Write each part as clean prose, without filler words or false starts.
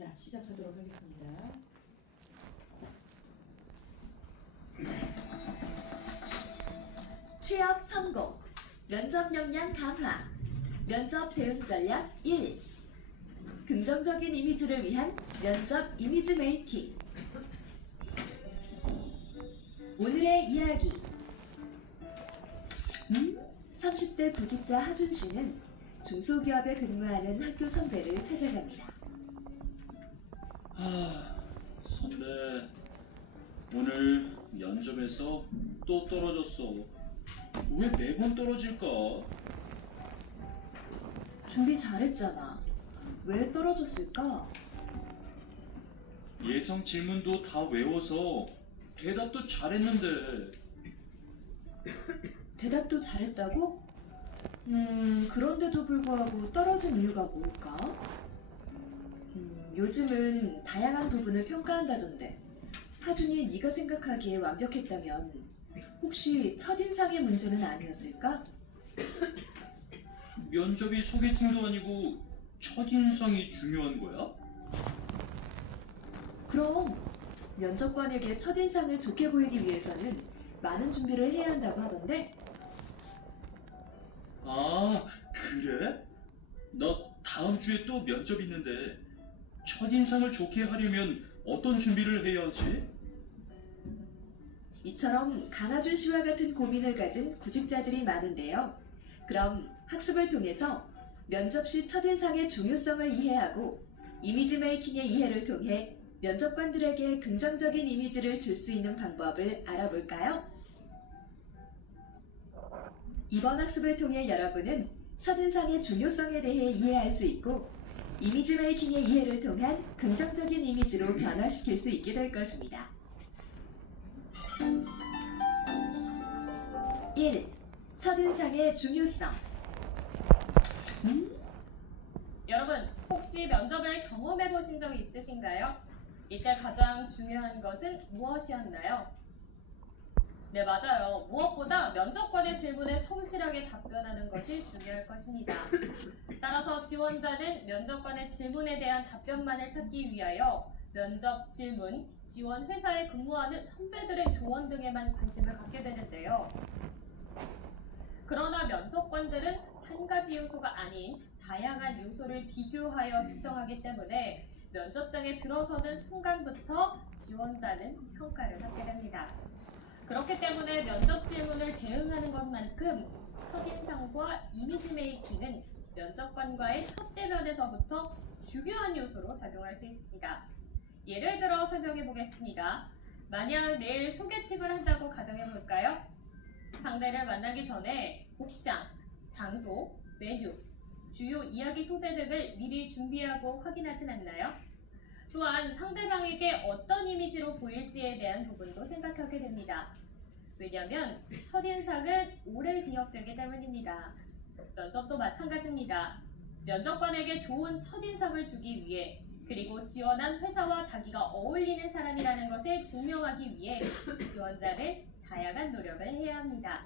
자, 시작하도록 하겠습니다. 취업 성공, 면접 역량 강화, 면접 대응 전략 1. 긍정적인 이미지를 위한 면접 이미지 메이킹. 오늘의 이야기. 30대 구직자 하준 씨는 중소기업에 근무하는 학교 선배를 찾아갑니다. 선배, 오늘 면접에서 또 떨어졌어. 왜 매번 떨어질까? 준비 잘했잖아. 왜 떨어졌을까? 예상 질문도 다 외워서 대답도 잘했는데. 대답도 잘했다고? 그런데도 불구하고 떨어진 이유가 뭘까? 요즘은 다양한 부분을 평가한다던데 하준이 네가 생각하기에 완벽했다면 혹시 첫인상의 문제는 아니었을까? 면접이 소개팅도 아니고 첫인상이 중요한 거야? 그럼 면접관에게 첫인상을 좋게 보이기 위해서는 많은 준비를 해야 한다고 하던데 아, 그래? 나 다음 주에 또 면접 있는데 첫인상을 좋게 하려면 어떤 준비를 해야 하지? 이처럼 강하준 씨와 같은 고민을 가진 구직자들이 많은데요. 그럼 학습을 통해서 면접 시 첫인상의 중요성을 이해하고 이미지 메이킹의 이해를 통해 면접관들에게 긍정적인 이미지를 줄 수 있는 방법을 알아볼까요? 이번 학습을 통해 여러분은 첫인상의 중요성에 대해 이해할 수 있고 이미지 메이킹의 이해를 통한 긍정적인 이미지로 변화시킬 수 있게 될 것입니다. 1. 첫인상의 중요성. 여러분, 혹시 면접을 경험해 보신 적이 있으신가요? 이때 가장 중요한 것은 무엇이었나요? 네, 맞아요. 무엇보다 면접관의 질문에 성실하게 답변하는 것이 중요할 것입니다. 따라서 지원자는 면접관의 질문에 대한 답변만을 찾기 위하여 면접 질문, 지원 회사에 근무하는 선배들의 조언 등에만 관심을 갖게 되는데요. 그러나 면접관들은 한 가지 요소가 아닌 다양한 요소를 비교하여 측정하기 때문에 면접장에 들어서는 순간부터 지원자는 평가를 받게 됩니다. 그렇기 때문에 면접 질문을 대응하는 것만큼 첫인상과 이미지 메이킹은 면접관과의 첫 대면에서부터 중요한 요소로 작용할 수 있습니다. 예를 들어 설명해 보겠습니다. 만약 내일 소개팅을 한다고 가정해 볼까요? 상대를 만나기 전에 복장, 장소, 메뉴, 주요 이야기 소재 등을 미리 준비하고 확인하진 않나요? 또한 상대방에게 어떤 이미지로 보일지에 대한 부분도 생각하게 됩니다. 왜냐하면 첫인상은 오래 기억되기 때문입니다. 면접도 마찬가지입니다. 면접관에게 좋은 첫인상을 주기 위해 그리고 지원한 회사와 자기가 어울리는 사람이라는 것을 증명하기 위해 지원자는 다양한 노력을 해야 합니다.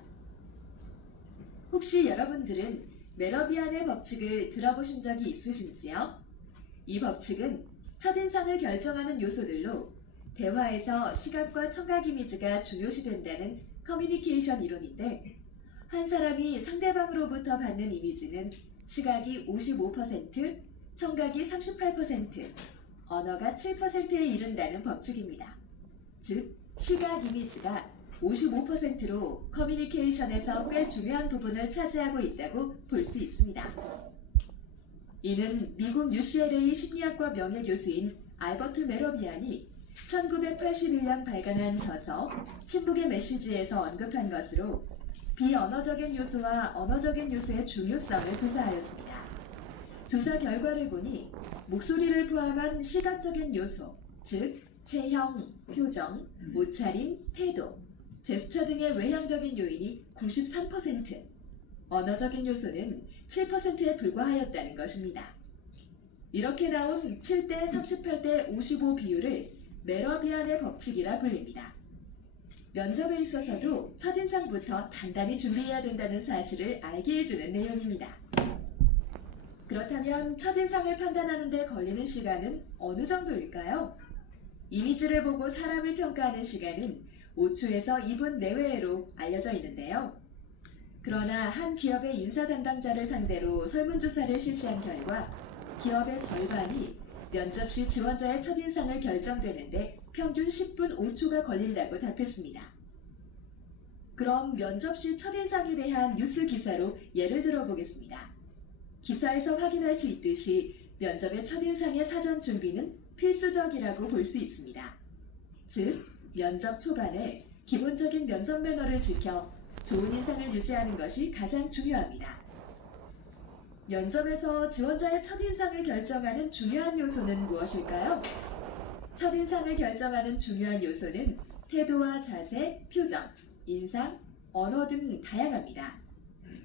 혹시 여러분들은 메러비안의 법칙을 들어보신 적이 있으신지요? 이 법칙은 첫인상을 결정하는 요소들로 대화에서 시각과 청각 이미지가 중요시된다는 커뮤니케이션 이론인데 한 사람이 상대방으로부터 받는 이미지는 시각이 55%, 청각이 38%, 언어가 7%에 이른다는 법칙입니다. 즉, 시각 이미지가 55%로 커뮤니케이션에서 꽤 중요한 부분을 차지하고 있다고 볼 수 있습니다. 이는 미국 UCLA 심리학과 명예교수인 알버트 메러비안이 1981년 발간한 저서 친북의 메시지에서 언급한 것으로 비언어적인 요소와 언어적인 요소의 중요성을 조사하였습니다. 조사 결과를 보니 목소리를 포함한 시각적인 요소, 즉 체형, 표정, 옷차림, 태도, 제스처 등의 외향적인 요인이 93%, 언어적인 요소는 7%에 불과하였다는 것입니다. 이렇게 나온 7대 38대 55 비율을 메러비안의 법칙이라 불립니다. 면접에 있어서도 첫인상부터 단단히 준비해야 된다는 사실을 알게 해주는 내용입니다. 그렇다면 첫인상을 판단하는 데 걸리는 시간은 어느 정도일까요? 이미지를 보고 사람을 평가하는 시간은 5초에서 2분 내외로 알려져 있는데요. 그러나 한 기업의 인사 담당자를 상대로 설문조사를 실시한 결과 기업의 절반이 면접 시 지원자의 첫인상을 결정되는데 평균 10분 5초가 걸린다고 답했습니다. 그럼 면접 시 첫인상에 대한 뉴스 기사로 예를 들어보겠습니다. 기사에서 확인할 수 있듯이 면접의 첫인상의 사전 준비는 필수적이라고 볼 수 있습니다. 즉, 면접 초반에 기본적인 면접 매너를 지켜 좋은 인상을 유지하는 것이 가장 중요합니다. 면접에서 지원자의 첫인상을 결정하는 중요한 요소는 무엇일까요? 첫인상을 결정하는 중요한 요소는 태도와 자세, 표정, 인상, 언어 등 다양합니다.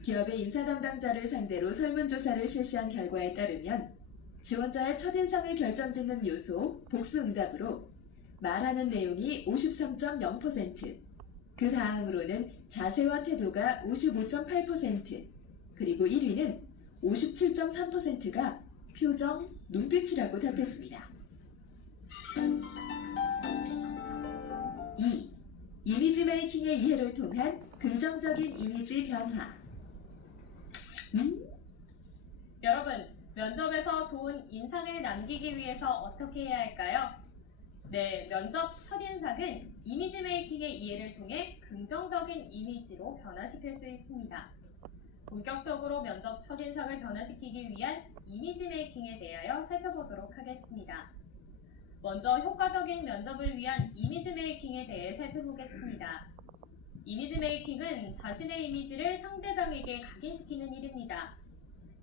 기업의 인사 담당자를 상대로 설문조사를 실시한 결과에 따르면 지원자의 첫인상을 결정짓는 요소, 복수응답으로 말하는 내용이 53.0%, 그 다음으로는 자세와 태도가 55.8%, 그리고 1위는 57.3%가 표정, 눈빛이라고 답했습니다. 2. 이미지 메이킹의 이해를 통한 긍정적인 이미지 변화. 여러분, 면접에서 좋은 인상을 남기기 위해서 어떻게 해야 할까요? 네, 면접 첫인상은 이미지 메이킹의 이해를 통해 긍정적인 이미지로 변화시킬 수 있습니다. 본격적으로 면접 첫인상을 변화시키기 위한 이미지 메이킹에 대하여 살펴보도록 하겠습니다. 먼저 효과적인 면접을 위한 이미지 메이킹에 대해 살펴보겠습니다. 이미지 메이킹은 자신의 이미지를 상대방에게 각인시키는 일입니다.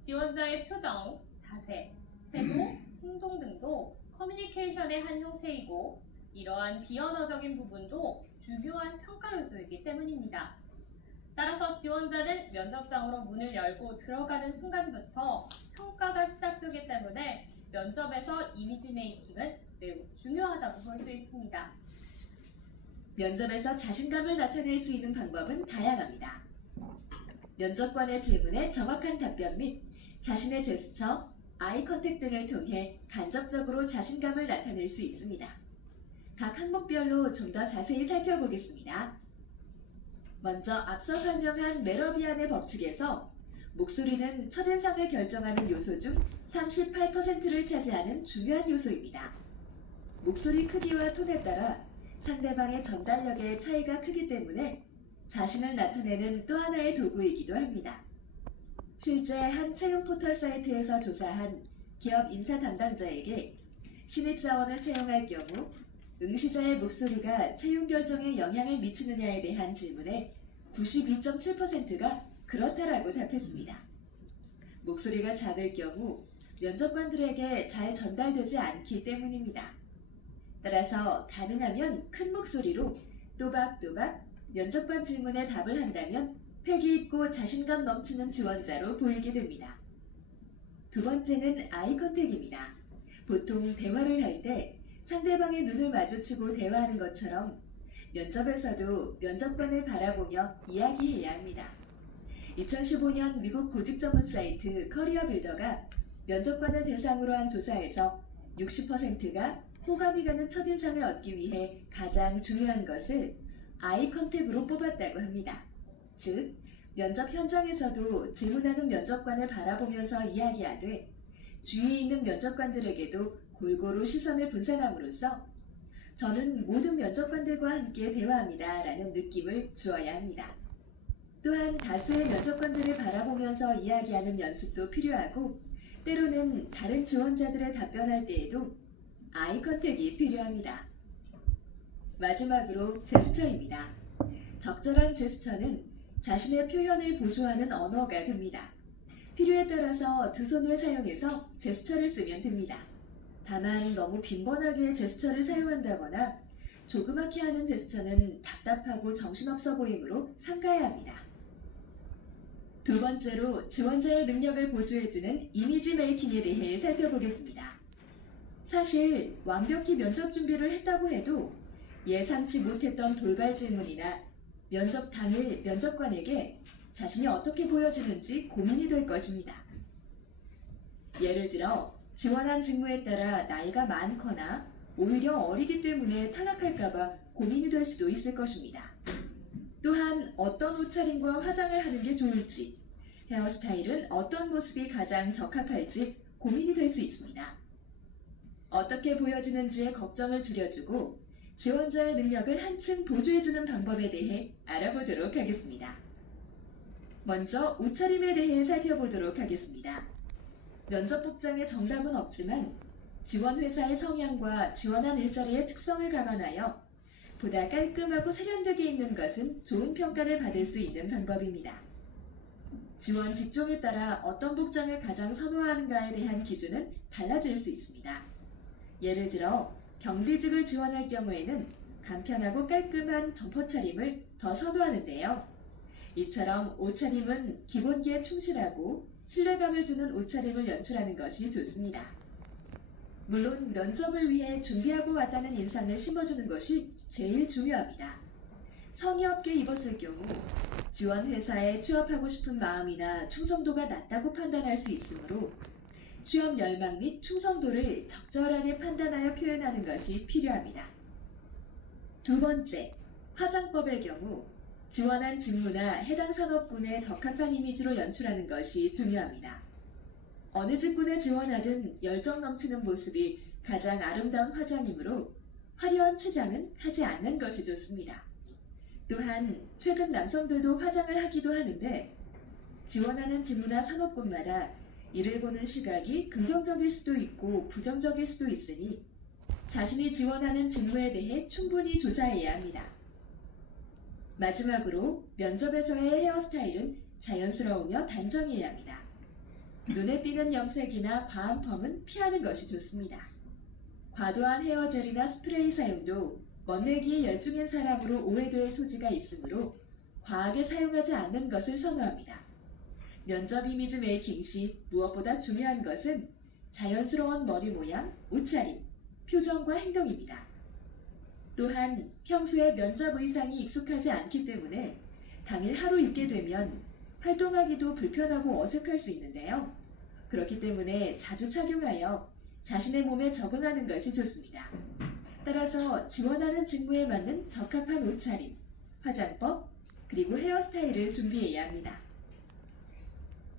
지원자의 표정, 자세, 태도, 행동 등도 커뮤니케이션의 한 형태이고 이러한 비언어적인 부분도 중요한 평가 요소이기 때문입니다. 따라서 지원자는 면접장으로 문을 열고 들어가는 순간부터 평가가 시작되기 때문에 면접에서 이미지 메이킹은 매우 중요하다고 볼 수 있습니다. 면접에서 자신감을 나타낼 수 있는 방법은 다양합니다. 면접관의 질문에 정확한 답변 및 자신의 제스처, 아이 컨택 등을 통해 간접적으로 자신감을 나타낼 수 있습니다. 각 항목별로 좀 더 자세히 살펴보겠습니다. 먼저 앞서 설명한 메러비안의 법칙에서 목소리는 첫인상을 결정하는 요소 중 38%를 차지하는 중요한 요소입니다. 목소리 크기와 톤에 따라 상대방의 전달력의 차이가 크기 때문에 자신을 나타내는 또 하나의 도구이기도 합니다. 실제 한 채용 포털 사이트에서 조사한 기업 인사 담당자에게 신입사원을 채용할 경우 응시자의 목소리가 채용 결정에 영향을 미치느냐에 대한 질문에 92.7%가 그렇다라고 답했습니다. 목소리가 작을 경우 면접관들에게 잘 전달되지 않기 때문입니다. 따라서 가능하면 큰 목소리로 또박또박 면접관 질문에 답을 한다면 패기 있고 자신감 넘치는 지원자로 보이게 됩니다. 두 번째는 아이 컨택입니다. 보통 대화를 할 때 상대방의 눈을 마주치고 대화하는 것처럼 면접에서도 면접관을 바라보며 이야기해야 합니다. 2015년 미국 구직 전문 사이트 커리어 빌더가 면접관을 대상으로 한 조사에서 60%가 호감이 가는 첫인상을 얻기 위해 가장 중요한 것을 아이 컨택으로 뽑았다고 합니다. 즉, 면접 현장에서도 질문하는 면접관을 바라보면서 이야기하되 주위에 있는 면접관들에게도 골고루 시선을 분산함으로써 저는 모든 면접관들과 함께 대화합니다 라는 느낌을 주어야 합니다. 또한 다수의 면접관들을 바라보면서 이야기하는 연습도 필요하고 때로는 다른 지원자들의 답변할 때에도 아이 컨택이 필요합니다. 마지막으로 제스처입니다. 적절한 제스처는 자신의 표현을 보조하는 언어가 됩니다. 필요에 따라서 두 손을 사용해서 제스처를 쓰면 됩니다. 다만 너무 빈번하게 제스처를 사용한다거나 조그맣게 하는 제스처는 답답하고 정신없어 보이므로 삼가해야 합니다. 두 번째로 지원자의 능력을 보조해주는 이미지 메이킹에 대해 살펴보겠습니다. 사실 완벽히 면접 준비를 했다고 해도 예상치 못했던 돌발 질문이나 면접 당일 면접관에게 자신이 어떻게 보여지는지 고민이 될 것입니다. 예를 들어 지원한 직무에 따라 나이가 많거나 오히려 어리기 때문에 탈락할까봐 고민이 될 수도 있을 것입니다. 또한 어떤 옷차림과 화장을 하는 게 좋을지, 헤어스타일은 어떤 모습이 가장 적합할지 고민이 될 수 있습니다. 어떻게 보여지는지에 걱정을 줄여주고 지원자의 능력을 한층 보조해주는 방법에 대해 알아보도록 하겠습니다. 먼저 옷차림에 대해 살펴보도록 하겠습니다. 면접 복장에 정답은 없지만 지원 회사의 성향과 지원한 일자리의 특성을 감안하여 보다 깔끔하고 세련되게 입는 것은 좋은 평가를 받을 수 있는 방법입니다. 지원 직종에 따라 어떤 복장을 가장 선호하는가에 대한 기준은 달라질 수 있습니다. 예를 들어 경리직을 지원할 경우에는 간편하고 깔끔한 점퍼 차림을 더 선호하는데요. 이처럼 옷차림은 기본기에 충실하고 신뢰감을 주는 옷차림을 연출하는 것이 좋습니다. 물론 면접을 위해 준비하고 왔다는 인상을 심어주는 것이 제일 중요합니다. 성의 없게 입었을 경우 지원 회사에 취업하고 싶은 마음이나 충성도가 낮다고 판단할 수 있으므로 취업 열망 및 충성도를 적절하게 판단하여 표현하는 것이 필요합니다. 두 번째, 화장법의 경우 지원한 직무나 해당 산업군에 적합한 이미지로 연출하는 것이 중요합니다. 어느 직군에 지원하든 열정 넘치는 모습이 가장 아름다운 화장이므로 화려한 치장은 하지 않는 것이 좋습니다. 또한 최근 남성들도 화장을 하기도 하는데 지원하는 직무나 산업군마다 이를 보는 시각이 긍정적일 수도 있고 부정적일 수도 있으니 자신이 지원하는 직무에 대해 충분히 조사해야 합니다. 마지막으로 면접에서의 헤어스타일은 자연스러우며 단정해야 합니다. 눈에 띄는 염색이나 과한 펌은 피하는 것이 좋습니다. 과도한 헤어젤이나 스프레이 사용도 멋내기에 열중인 사람으로 오해될 소지가 있으므로 과하게 사용하지 않는 것을 선호합니다. 면접 이미지 메이킹 시 무엇보다 중요한 것은 자연스러운 머리 모양, 옷차림, 표정과 행동입니다. 또한 평소에 면접 의상이 익숙하지 않기 때문에 당일 하루 입게 되면 활동하기도 불편하고 어색할 수 있는데요. 그렇기 때문에 자주 착용하여 자신의 몸에 적응하는 것이 좋습니다. 따라서 지원하는 직무에 맞는 적합한 옷차림, 화장법, 그리고 헤어스타일을 준비해야 합니다.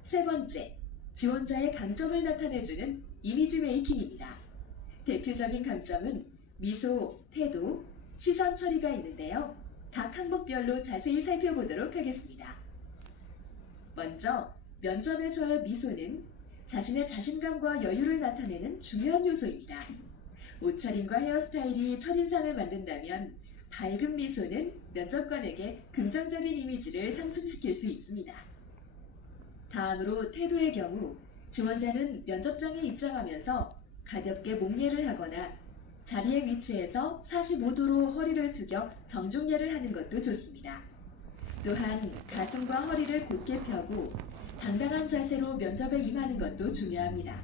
세 번째, 지원자의 강점을 나타내주는 이미지 메이킹입니다. 대표적인 강점은 미소, 태도, 시선 처리가 있는데요. 각 항목별로 자세히 살펴보도록 하겠습니다. 먼저 면접에서의 미소는 자신의 자신감과 여유를 나타내는 중요한 요소입니다. 옷차림과 헤어스타일이 첫인상을 만든다면 밝은 미소는 면접관에게 긍정적인 이미지를 상승시킬 수 있습니다. 다음으로 태도의 경우 지원자는 면접장에 입장하면서 가볍게 목례를 하거나 자리의 위치에서 45도로 허리를 숙여 정중례를 하는 것도 좋습니다. 또한 가슴과 허리를 곧게 펴고 당당한 자세로 면접에 임하는 것도 중요합니다.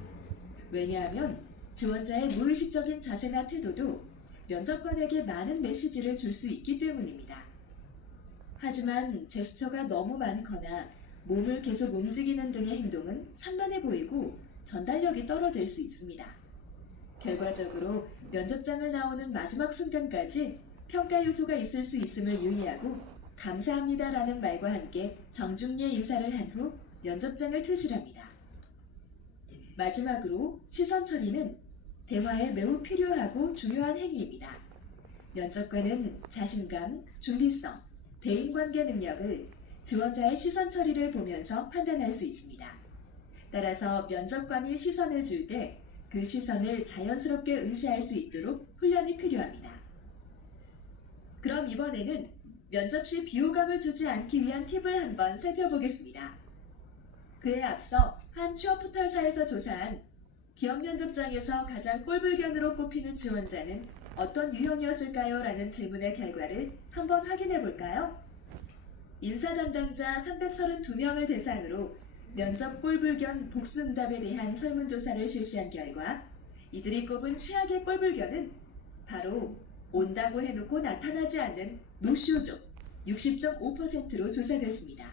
왜냐하면 지원자의 무의식적인 자세나 태도도 면접관에게 많은 메시지를 줄 수 있기 때문입니다. 하지만 제스처가 너무 많거나 몸을 계속 움직이는 등의 행동은 산만해 보이고 전달력이 떨어질 수 있습니다. 결과적으로 면접장을 나오는 마지막 순간까지 평가 요소가 있을 수 있음을 유의하고 감사합니다라는 말과 함께 정중례 인사를 한 후 면접장을 표시합니다. 마지막으로 시선 처리는 대화에 매우 필요하고 중요한 행위입니다. 면접관은 자신감, 준비성, 대인관계 능력을 지원자의 시선 처리를 보면서 판단할 수 있습니다. 따라서 면접관이 시선을 줄 때 그 시선을 자연스럽게 응시할 수 있도록 훈련이 필요합니다. 그럼 이번에는 면접 시 비호감을 주지 않기 위한 팁을 한번 살펴보겠습니다. 그에 앞서 한 취업 포털사에서 조사한 기업 면접장에서 가장 꼴불견으로 꼽히는 지원자는 어떤 유형이었을까요? 라는 질문의 결과를 한번 확인해 볼까요? 인사 담당자 332명을 대상으로 면접 꼴불견 복수응답에 대한 설문조사를 실시한 결과 이들이 꼽은 최악의 꼴불견은 바로 온다고 해놓고 나타나지 않는 노쇼족 60.5%로 조사됐습니다.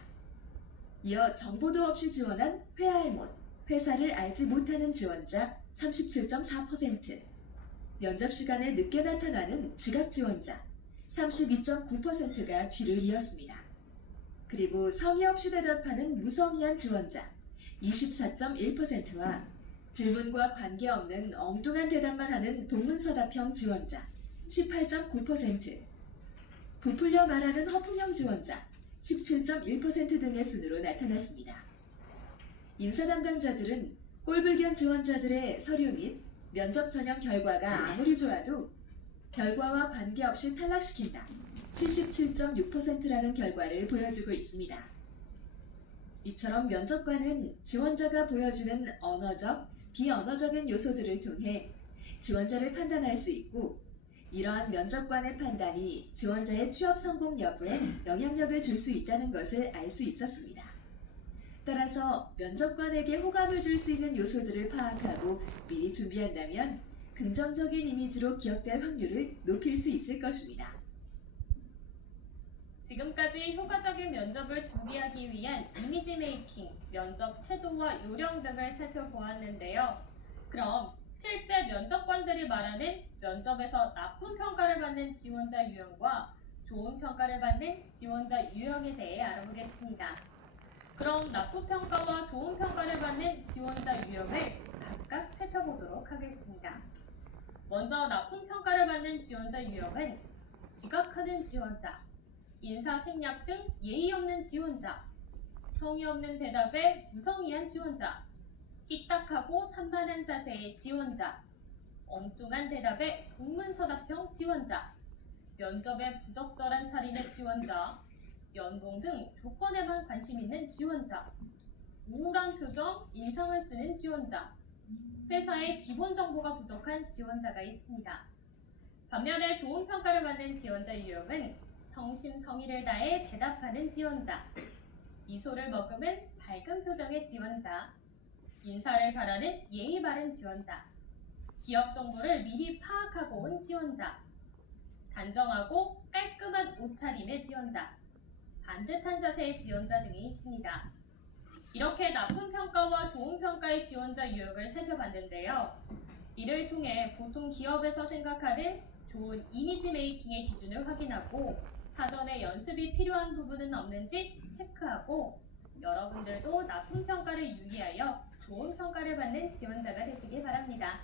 이어 정보도 없이 지원한 회알못 회사를 알지 못하는 지원자 37.4%, 면접 시간에 늦게 나타나는 지각 지원자 32.9%가 뒤를 이었습니다. 그리고 성의 없이 대답하는 무성의한 지원자 24.1%와 질문과 관계없는 엉뚱한 대답만 하는 동문서답형 지원자 18.9%, 부풀려 말하는 허풍형 지원자 17.1% 등의 순으로 나타났습니다. 인사 담당자들은 꼴불견 지원자들의 서류 및 면접 전형 결과가 아무리 좋아도 결과와 관계없이 탈락시킨다 77.6%라는 결과를 보여주고 있습니다. 이처럼 면접관은 지원자가 보여주는 언어적, 비언어적인 요소들을 통해 지원자를 판단할 수 있고, 이러한 면접관의 판단이 지원자의 취업 성공 여부에 영향력을 줄 수 있다는 것을 알 수 있었습니다. 따라서 면접관에게 호감을 줄 수 있는 요소들을 파악하고 미리 준비한다면 긍정적인 이미지로 기억될 확률을 높일 수 있을 것입니다. 지금까지 효과적인 면접을 준비하기 위한 이미지 메이킹, 면접 태도와 요령 등을 살펴보았는데요. 그럼 실제 면접관들이 말하는 면접에서 나쁜 평가를 받는 지원자 유형과 좋은 평가를 받는 지원자 유형에 대해 알아보겠습니다. 그럼 나쁜 평가와 좋은 평가를 받는 지원자 유형을 각각 살펴보도록 하겠습니다. 먼저 나쁜 평가를 받는 지원자 유형은 지각하는 지원자, 인사 생략 등 예의 없는 지원자, 성의 없는 대답에 무성의한 지원자, 삐딱하고 산만한 자세의 지원자, 엉뚱한 대답에 동문서답형 지원자, 면접에 부적절한 차림의 지원자, 연봉 등 조건에만 관심 있는 지원자, 우울한 표정, 인상을 쓰는 지원자, 회사의 기본 정보가 부족한 지원자가 있습니다. 반면에 좋은 평가를 받는 지원자 유형은 성심성의를 다해 대답하는 지원자, 미소를 머금은 밝은 표정의 지원자, 인사를 잘하는 예의 바른 지원자, 기업 정보를 미리 파악하고 온 지원자, 단정하고 깔끔한 옷차림의 지원자, 반듯한 자세의 지원자 등이 있습니다. 이렇게 나쁜 평가와 좋은 평가의 지원자 유형을 살펴봤는데요. 이를 통해 보통 기업에서 생각하는 좋은 이미지 메이킹의 기준을 확인하고 사전에 연습이 필요한 부분은 없는지 체크하고 여러분들도 나쁜 평가를 유의하여 좋은 평가를 받는 지원자가 되시길 바랍니다.